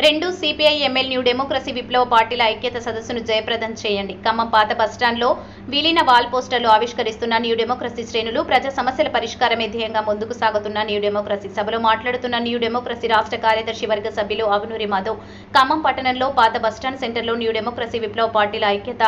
రెండు CPI ML new democracy విప్లవ పార్టీల ఐక్యత సదస్సును జయప్రదం చేయండి. ఖమ్మం పాత బస్టాండ్లో విలీన వాల్ పోస్టర్లు ఆవిష్కరిస్తున్న న్యూ డెమోక్రసీ శ్రేణులు ప్రజా సమస్యల పరిష్కారమే ధ్యేయంగా ముందుకు సాగుతున్న న్యూ డెమోక్రసీ సభలో మాట్లాడుతున్న న్యూ డెమోక్రసీ రాష్ట్ర కార్యదర్శి వర్గ సభ్యులు అవినూరి మాధవ్. ఖమ్మం పట్టణంలో పాత బస్టాండ్ సెంటర్లో న్యూ డెమోక్రసీ విప్లవ పార్టీల ఐక్యత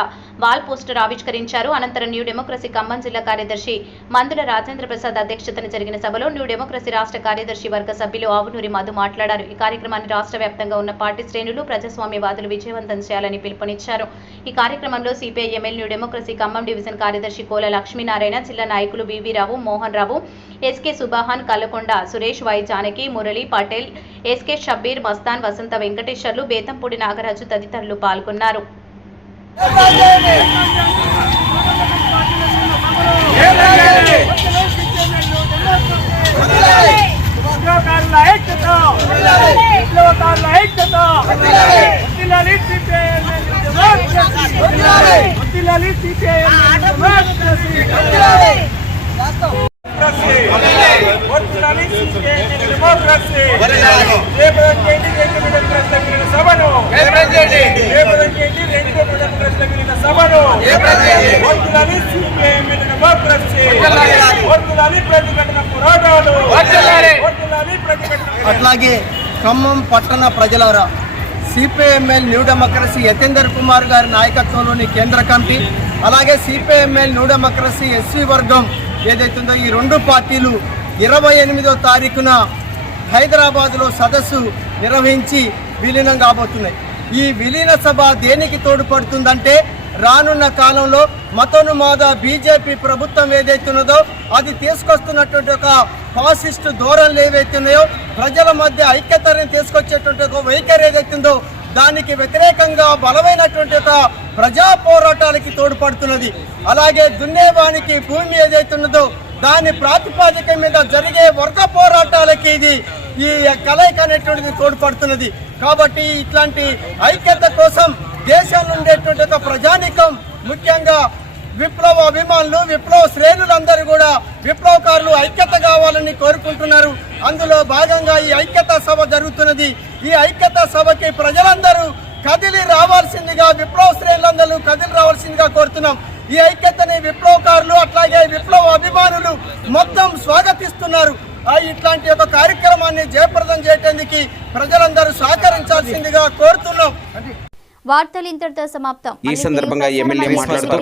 వాల్ పోస్టర్ ఆవిష్కరించారు. అనంతరం న్యూ డెమోక్రసీ ఖమ్మం జిల్లా కార్యదర్శి మందుల రాజేంద్ర ప్రసాద్ అధ్యక్షతన జరిగిన సభలో న్యూ డెమోక్రసీ రాష్ట్ర కార్యదర్శి వర్గ సభ్యులు ఆవునూరి మధు మాట్లాడారు. ఈ కార్యక్రమాన్ని రాష్ట్ర వ్యాప్తంగా ఉన్న పార్టీ శ్రేణులు ప్రజాస్వామ్యవాదులు విజయవంతం చేయాలని పిలుపునిచ్చారు. ఈ కార్యక్రమంలో CPI MLA democracy Khammam division కార్యదర్శి కోల లక్ష్మీనారాయణ జిల్లా నాయకులు BV Rao Mohan Rao SK సుబాహాన్ Kallakonda Suresh why Janaki Murali Patel SK Shabbir Mastan Vasantha Venkateswarlu Bethampudi Nagaraju తదితరులు పాల్గొన్నారు ఉద్యోగాల ఐక్యత విప్లవకారుల ఐక్యత వడ్డీలాలి సిపిఐఎం డెమోక్రసీ వడ్డీలాలి సిపిఐఎం డెమోక్రసీ వడ్డీలాలి సిపిఐఎం డెమోక్రసీ రేపటి చేయండి రెండు మిడల్ ప్రెస్ తగిలిన సభను సభను డెమోక్రసీ అట్లాగే ఖమ్మం పట్టణ ప్రజలారా CPIML new democracy Yatender Kumar గారి నాయకత్వంలోని కేంద్ర కమిటీ అలాగే సిపిఎంఎల్ న్యూ డెమోక్రసీ ఎస్సీ వర్గం ఏదైతుందో ఈ రెండు పార్టీలు ఇరవై ఎనిమిదో తారీఖున హైదరాబాద్లో సదస్సు నిర్వహించి విలీనం కాబోతున్నాయి. ఈ విలీన సభ దేనికి తోడ్పడుతుందంటే రానున్న కాలంలో మతోన్మాద బీజేపీ ప్రభుత్వం ఏదైతున్నదో అది తీసుకొస్తున్నటువంటి ఒక ఫాసిస్ట్ ధోరణులు ఏవైతున్నాయో ప్రజల మధ్య ఐక్యతని తీసుకొచ్చేటువంటి ఒక వైఖరి ఏదైతుందో దానికి వ్యతిరేకంగా బలమైనటువంటి ఒక ప్రజా పోరాటాలకి తోడ్పడుతున్నది. అలాగే దున్నేవానికి భూమి ఏదైతున్నదో దాని ప్రాతిపాదిక మీద జరిగే వర్గ పోరాటాలకి ఇది ఈ కలయిక అనేటువంటిది తోడ్పడుతున్నది. కాబట్టి ఇట్లాంటి ఐక్యత కోసం దేశంలో ఉండేటువంటి ఒక ప్రజానికం ముఖ్యంగా విప్లవ అభిమానులు విప్లవ శ్రేణులందరూ కూడా విప్లవకారులు ఐక్యత కావాలని కోరుకుంటున్నారు. అందులో భాగంగా ఈ ఐక్యత సభ జరుగుతున్నది. ఈ ఐక్యత సభకి ప్రజలందరూ కదిలి రావాల్సిందిగా విప్లవ శ్రేణులందరూ కదిలి రావాల్సిందిగా కోరుతున్నాం. ఈ ఐక్యతని విప్లవకారులు అట్లాగే విప్లవ అభిమానులు మొత్తం స్వాగతిస్తున్నారు. ఆ ఇట్లాంటి ఒక కార్యక్రమాన్ని జయప్రదం చేయటానికి ప్రజలందరూ సహకరించాల్సిందిగా కోరుతున్నాం. వార్తలు ఇంతటితో సమాప్తం. ఈ సందర్భంగా ఎమ్మెల్యే మాట్లాడుతూ